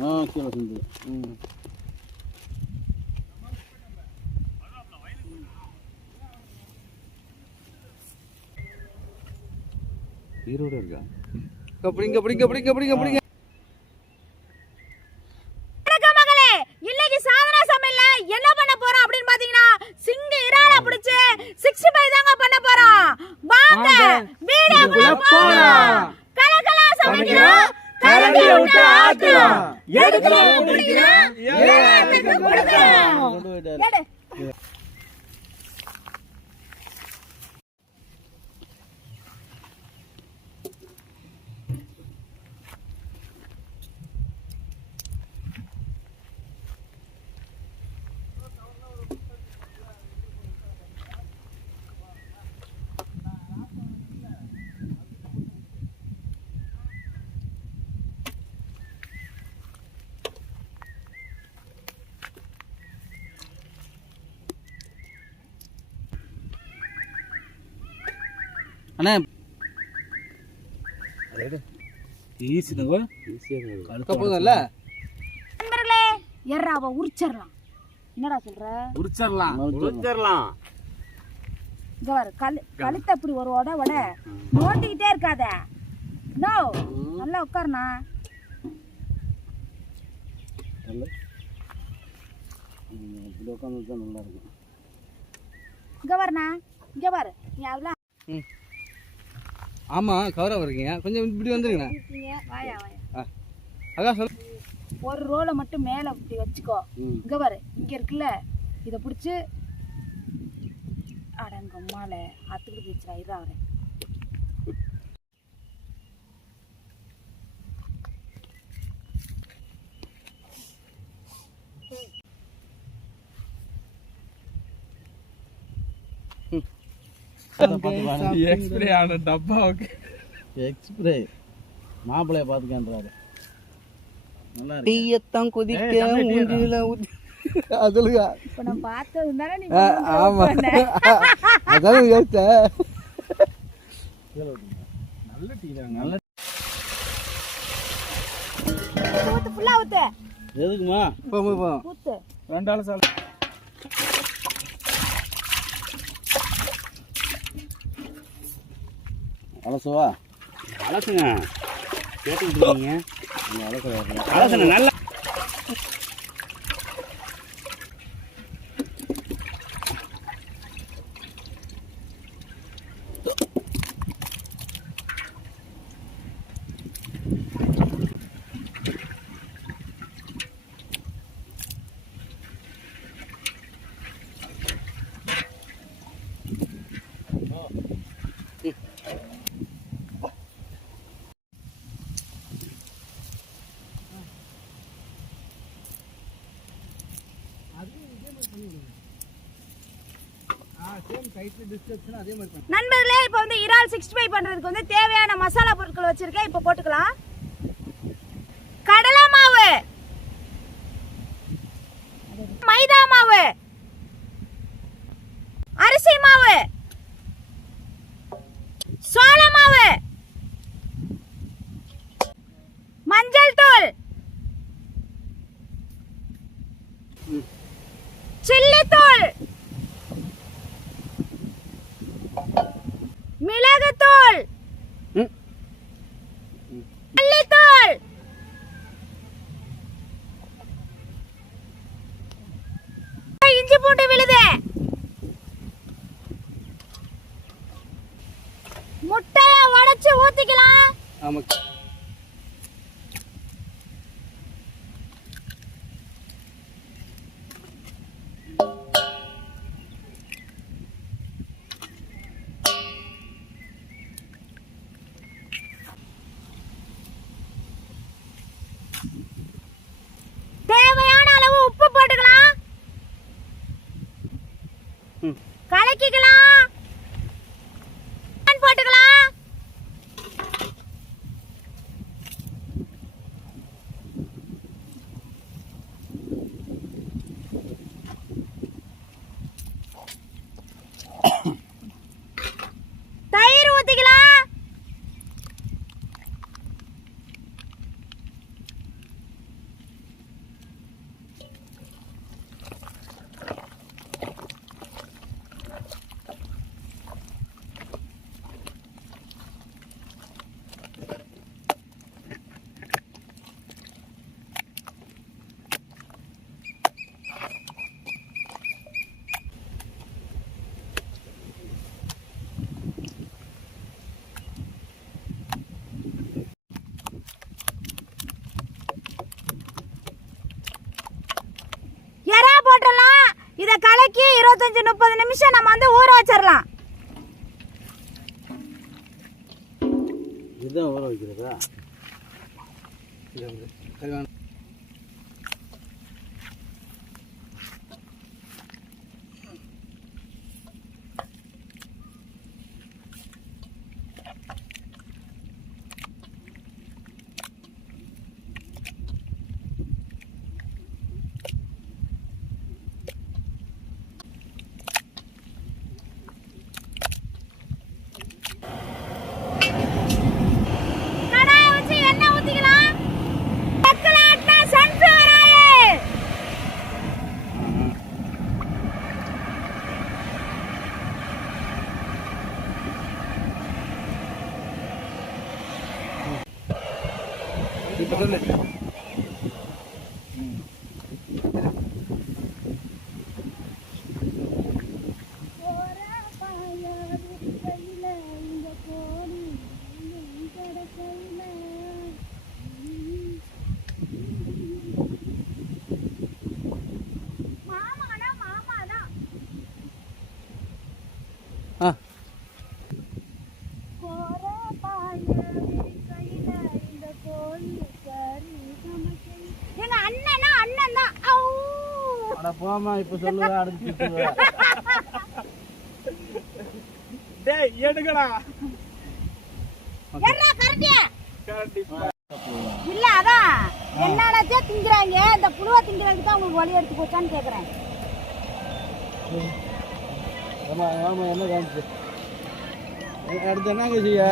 ஆ கீழே ம். ஈரோடு இருக்கா? பிடிங்க பிடிங்க பிடிங்க பிடிங்க பிடிங்க. ஈஸி தங்க. அக்கா போதும்ல? நண்பர்களே எறாவை உரிச்சிடலாம். என்னடா சொல்ற? உரிச்சிடலாம். உரிச்சிடலாம். இங்க கழு கழுத்து அப்படி ஒரு உட உட நோண்டிக்கிட்டே இருக்காத. நோ நல்லா உட்காருண்ணா. ம், இப்படி உட்காந்து நல்லா இருக்கும். இங்க பாருண்ணா இங்க பாரு. நீ அவ்வளோ ஆமா கவரா இருக்கீங்க கொஞ்சம் இப்படி வந்துருங்கண்ணா. சொல். ஒரு ரோலை மட்டும் மேலே இப்படி வச்சுக்கோ. இங்க பாரு இங்க இருக்குல்ல? இதை பிடிச்சி அடங்க அம்மால அத்துக்கிட்டு போயிடுச்சுடா இரா வரேன் எக்ஸ்பிரே ஆன டப்பா ஓகே எக்ஸ்பிரே மாப்பிள்ளைய பார்த்துக்கன்றாரு. நல்லா இருக்கு. டீயத்தான் கொதிக்க மூஞ்சில ஊத்தி அதுலங்க இப்ப நான் பார்த்தது தானே நீ ஆமா. அதான் யோசிச்சேன் நல்ல டீ தான். நல்ல ஊத்து ஃபுல்லா ஊத்து. எதுக்குமா? போ போ, போ. ஊத்து. ரெண்டாலும் சால் அலசுவா? அலசுங்க. கேட்டுக்கிட்டு இருக்கீங்க. அலச அலசுங்க நல்லா நண்பர்களே இப்போ வந்து இறால் சிக்ஸ்டி ஃபைவ் பண்ணுறதுக்கு வந்து தேவையான மசாலா பொருட்கள் வச்சிருக்கேன். இப்போ போட்டுக்கலாம். பூண்டு விழுது முட்டைய உடைச்சு ஊத்திக்கலாம் ஆமா you. கலக்கிக்கலாம் போட்டுக்கலாம் நிமிஷம் நம்ம வந்து ஊற வச்சிடலாம் இதுதான் ஊற வைக்கிறதா? போமா இப்போ சொல்லுவா அடுத்து டேய் எடுக்கடா. என்ன கரண்டியா. கண்டிப்பா. இல்ல அதான். என்னடாச்சே திங்குறாங்க. இந்த புழுவை திங்கிறதுக்கு தான் உங்களுக்கு வழி எடுத்து போச்சான்னு கேக்குறேன். ஆமா ஆமா என்ன காமிச்சு? அடுத்து என்னங்க செய்ய?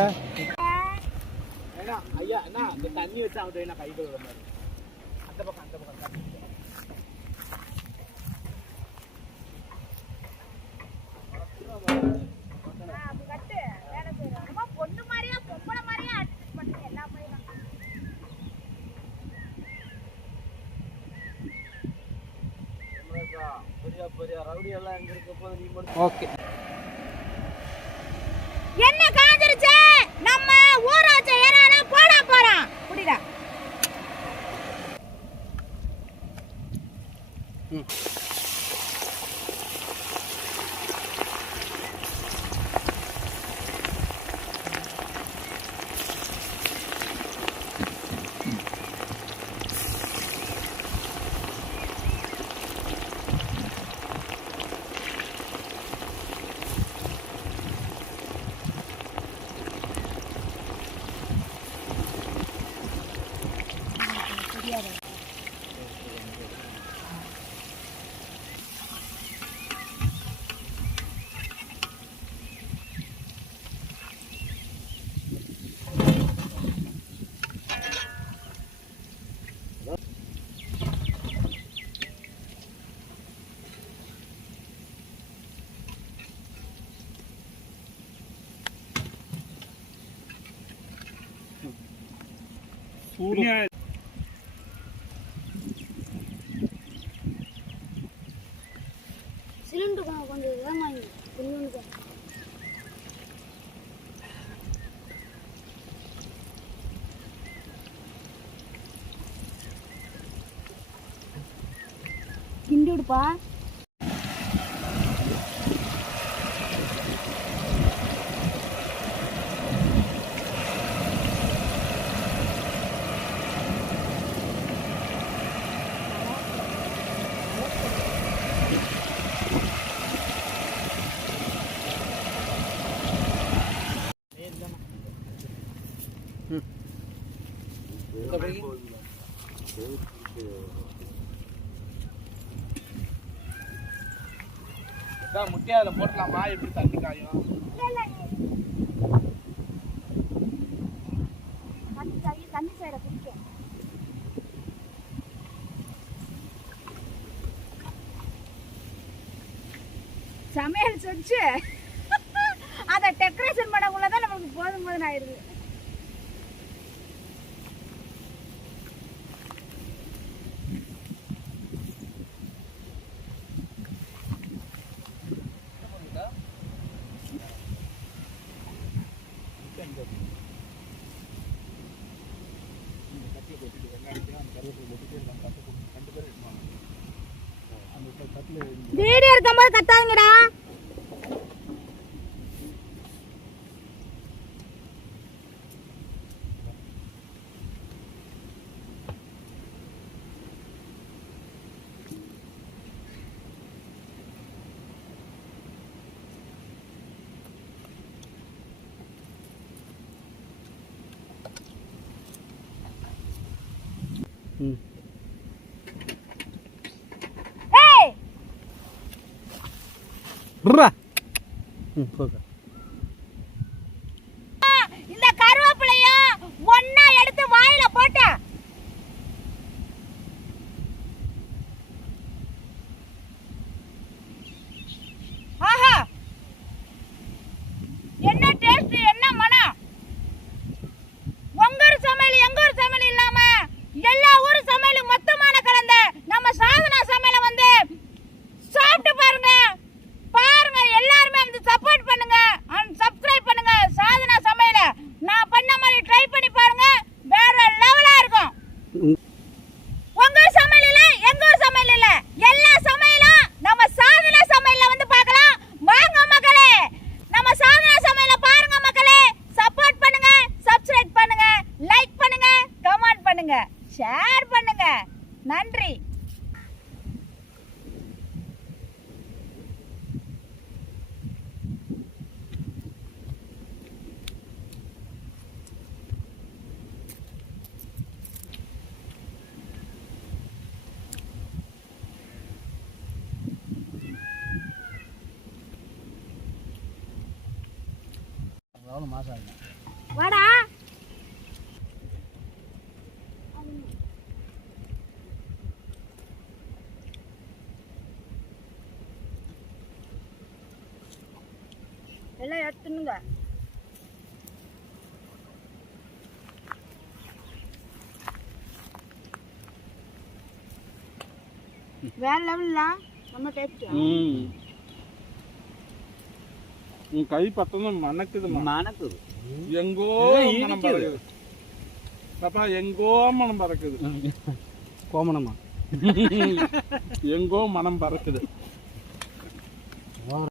ஏன்னா ஐயா அண்ணா இந்த தண்ணி வச்சு அவன் என்ன கை கழுவுற மாதிரி அந்த பக்கம் அந்த பக்கம் தண்ணி அது கட்டு வேலை செய்யறோம் ரொம்ப பொண்ணு மாதிரியா பொம்பளை மாதிரியா அட்ஜஸ்ட் பண்ணுங்க எல்லா மாதிரியும் பெரிய பெரிய ரவுடி எல்லாம் எங்க இருக்க போது நீ மட்டும் ஓகே என்ன காஞ்சிருச்சு நம்ம ஊற வச்ச இறால போட போறோம் புரியுதா சிலிண்டர் கொஞ்சம் இதான் வாங்கி கொஞ்சம் அதான் முட்டையை அதில் போட்டலாமா எப்படி தண்ணி காயும் தண்ணி சமையல் செஞ்சு அதை டெக்கரேஷன் பண்ணக்குள்ளதான் நம்மளுக்கு போதும் போதும் ஆயிருக்கு கம்பல் கத்தாதுங்கடா ம் போக மூணு மாதம் ஆகும் வாடா. எல்லாம் எடுத்துனுங்க வேற லெவல்லாம் நம்ம டேஸ்ட் ம். உன் கை பத்ததும் மணக்குது மணக்குது. எங்கோ மனம் பறக்குது. பாப்பா எங்கோ மனம் பறக்குது. கோமணமா? எங்கோ மனம் பறக்குது.